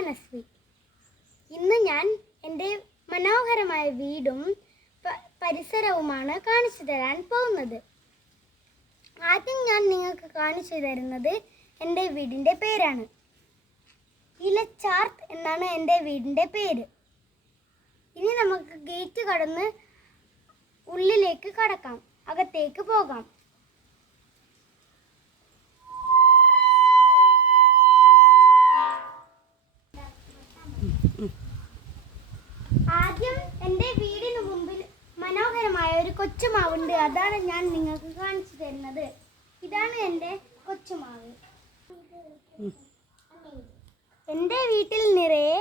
മനസ്വി. ഇന്ന് ഞാൻ എൻ്റെ മനോഹരമായ വീടും പരിസരവുമാണ് കാണിച്ചു തരാൻ പോകുന്നത്. ആദ്യം ഞാൻ നിങ്ങൾക്ക് കാണിച്ചു തരുന്നത് എൻ്റെ വീടിൻ്റെ പേരാണ്. ഇലച്ചാർത്ത് എന്നാണ് എൻ്റെ വീടിൻ്റെ പേര്. ഇനി നമുക്ക് ഗേറ്റ് കടന്ന് ഉള്ളിലേക്ക് കടക്കാം, അകത്തേക്ക് പോകാം. ആദ്യം എൻ്റെ വീടിന് മുമ്പിൽ മനോഹരമായ ഒരു കൊച്ചുമാവുണ്ട്. അതാണ് ഞാൻ നിങ്ങൾക്ക് കാണിച്ചു തരുന്നത്. ഇതാണ് എൻ്റെ കൊച്ചുമാവ്. എൻ്റെ വീട്ടിൽ നിറയെ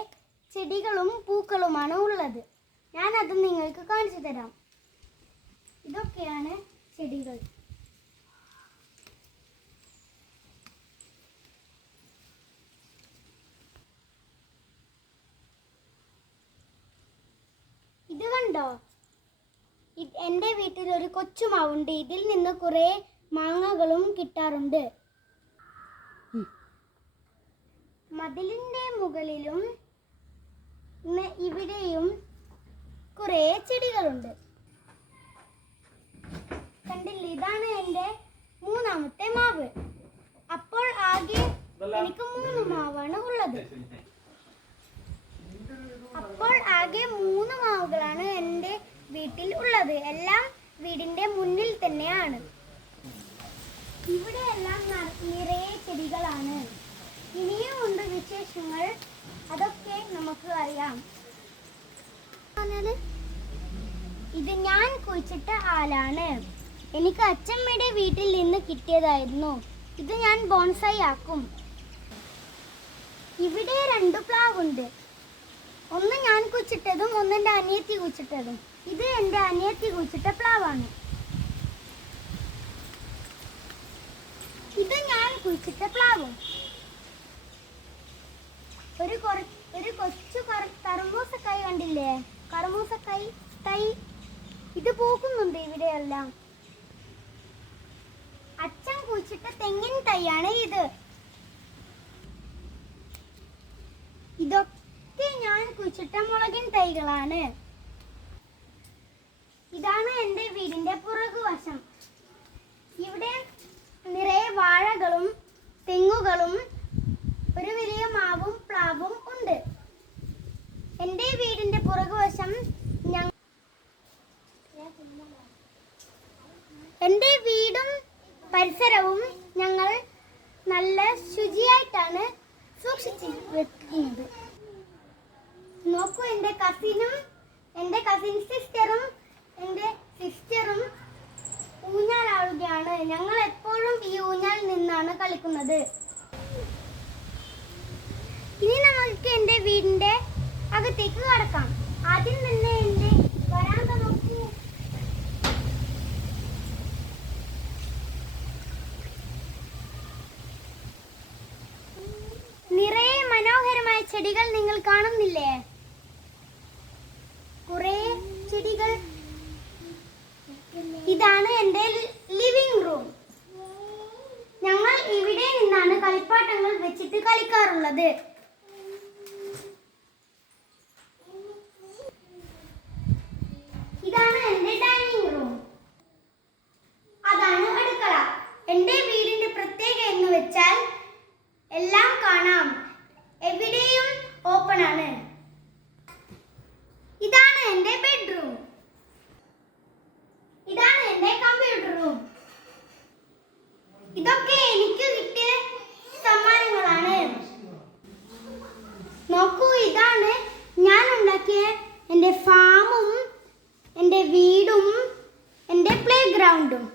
ചെടികളും പൂക്കളുമാണ് ഉള്ളത്. ഞാനത് നിങ്ങൾക്ക് കാണിച്ചു തരാം. ഇതൊക്കെയാണ് ചെടികൾ. ഇത് കണ്ടോ? എൻ്റെ വീട്ടിൽ ഒരു കൊച്ചുമാവുണ്ട്. ഇതിൽ നിന്ന് കുറേ മാങ്ങകളും കിട്ടാറുണ്ട്. മതിലിൻ്റെ മുകളിലും ഇവിടെയും കുറേ ചെടികളുണ്ട്. കണ്ടില്ലേ? ഇതാണ് എൻ്റെ മൂന്നാമത്തെ മാവ്. അപ്പോൾ ആകെ എനിക്ക് 3 മാവാണ് ഉള്ളത്. അപ്പോൾ ആകെ 3 മാവുകളാണ് എൻ്റെ വീട്ടിൽ ഉള്ളത്. എല്ലാം വീടിൻ്റെ മുന്നിൽ തന്നെയാണ്. ഇവിടെ എല്ലാം നിറയെ ചെടികളാണ്. ഇനിയും ഉണ്ട് വിശേഷങ്ങൾ, അതൊക്കെ നമുക്ക് അറിയാം. ഇത് ഞാൻ കുഴിച്ചിട്ട ആലാണ്. എനിക്ക് അച്ഛമ്മയുടെ വീട്ടിൽ നിന്ന് കിട്ടിയതായിരുന്നു. ഇത് ഞാൻ ബോൺസായി ആക്കും. ഇവിടെ 2 പ്ലാവുണ്ട്. ഒന്ന് ഞാൻ കുഴിച്ചിട്ടതും ഒന്ന് എൻ്റെ അനിയത്തി കുഴിച്ചിട്ടതും. ഇത് എൻ്റെ അനിയത്തി കുഴിച്ചിട്ട പ്ലാവാണ്. ഇത് ഞാൻ കുഴിച്ചിട്ട പ്ലാവും. ഒരു കൊച്ചു കർമൂസക്കായ് കണ്ടില്ലേ? കർമൂസക്കായ് തൈ. ഇത് പൂക്കുന്നുണ്ട് ഇവിടെയെല്ലാം. അച്ഛൻ കുഴിച്ചിട്ട തെങ്ങിൻ തൈയാണ് ഇത്. ഇതൊക്കെ ഞാൻ കുഴിച്ചിട്ട മുളകിൻ തൈകളാണ്. ഇതാണ് എൻ്റെ വീടിൻ്റെ പുറകുവശം. ഇവിടെ നിറയെ വാഴകളും തെങ്ങുകളും ഒരു വലിയ മാവും പ്ലാവും ഉണ്ട്. എൻ്റെ വീടിൻ്റെ പുറകുവശം എൻ്റെ വീടും പരിസരവും ഞങ്ങൾ നല്ല ശുചിയായിട്ടാണ് സൂക്ഷിച്ചു വെക്കുന്നത്. നോക്കൂ, എൻ്റെ കസിൻ സിസ്റ്ററും എൻ്റെ സിസ്റ്ററും ഊഞ്ഞാലാടുകയാണ്. ഞങ്ങൾ എപ്പോഴും ഈ ഊഞ്ഞാലിൽ നിന്നാണ് കളിക്കുന്നത്. ഇനി നമുക്ക് എൻ്റെ വീടിൻ്റെ അകത്തേക്ക് കടക്കാം. ആദ്യം തന്നെ എൻ്റെ വരാന്ത നോക്കൂ. നിറയെ മനോഹരമായ ചെടികൾ നിങ്ങൾ കാണുന്നില്ലേ? കുറേ ചെടികൾ. ഇതാണ് എൻ്റെ ലിവിംഗ് റൂം. ഞങ്ങൾ ഇവിടെ നിന്നാണ് കളിപ്പാട്ടങ്ങൾ വെച്ചിട്ട് കളിക്കാറുള്ളത്. ഇതാണ് എൻ്റെ ഡൈനിങ് റൂം. അതാണ് അടുക്കള. എൻ്റെ വീടിന്റെ പ്രത്യേകത എന്ന് വെച്ചാൽ എല്ലാം കാണാം, എവിടെയും ഓപ്പൺ ആണ്. ഇതാണ് എൻ്റെ ബെഡ്റൂം. ഇതാണ് എൻ്റെ കമ്പ്യൂട്ടർ റൂം. ഇതൊക്കെ എനിക്ക് കിട്ടിയ സമ്മാനങ്ങളാണ്. നോക്കൂ, ഇതാണ് ഞാൻ ഉണ്ടാക്കിയ എൻ്റെ ഫാമും എൻ്റെ വീടും എൻ്റെ പ്ലേ ഗ്രൗണ്ടും.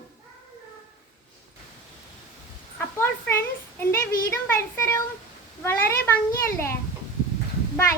അപ്പോൾ ഫ്രണ്ട്സ്, എൻ്റെ വീടും പരിസരവും വളരെ ഭംഗിയല്ലേ? ബൈ.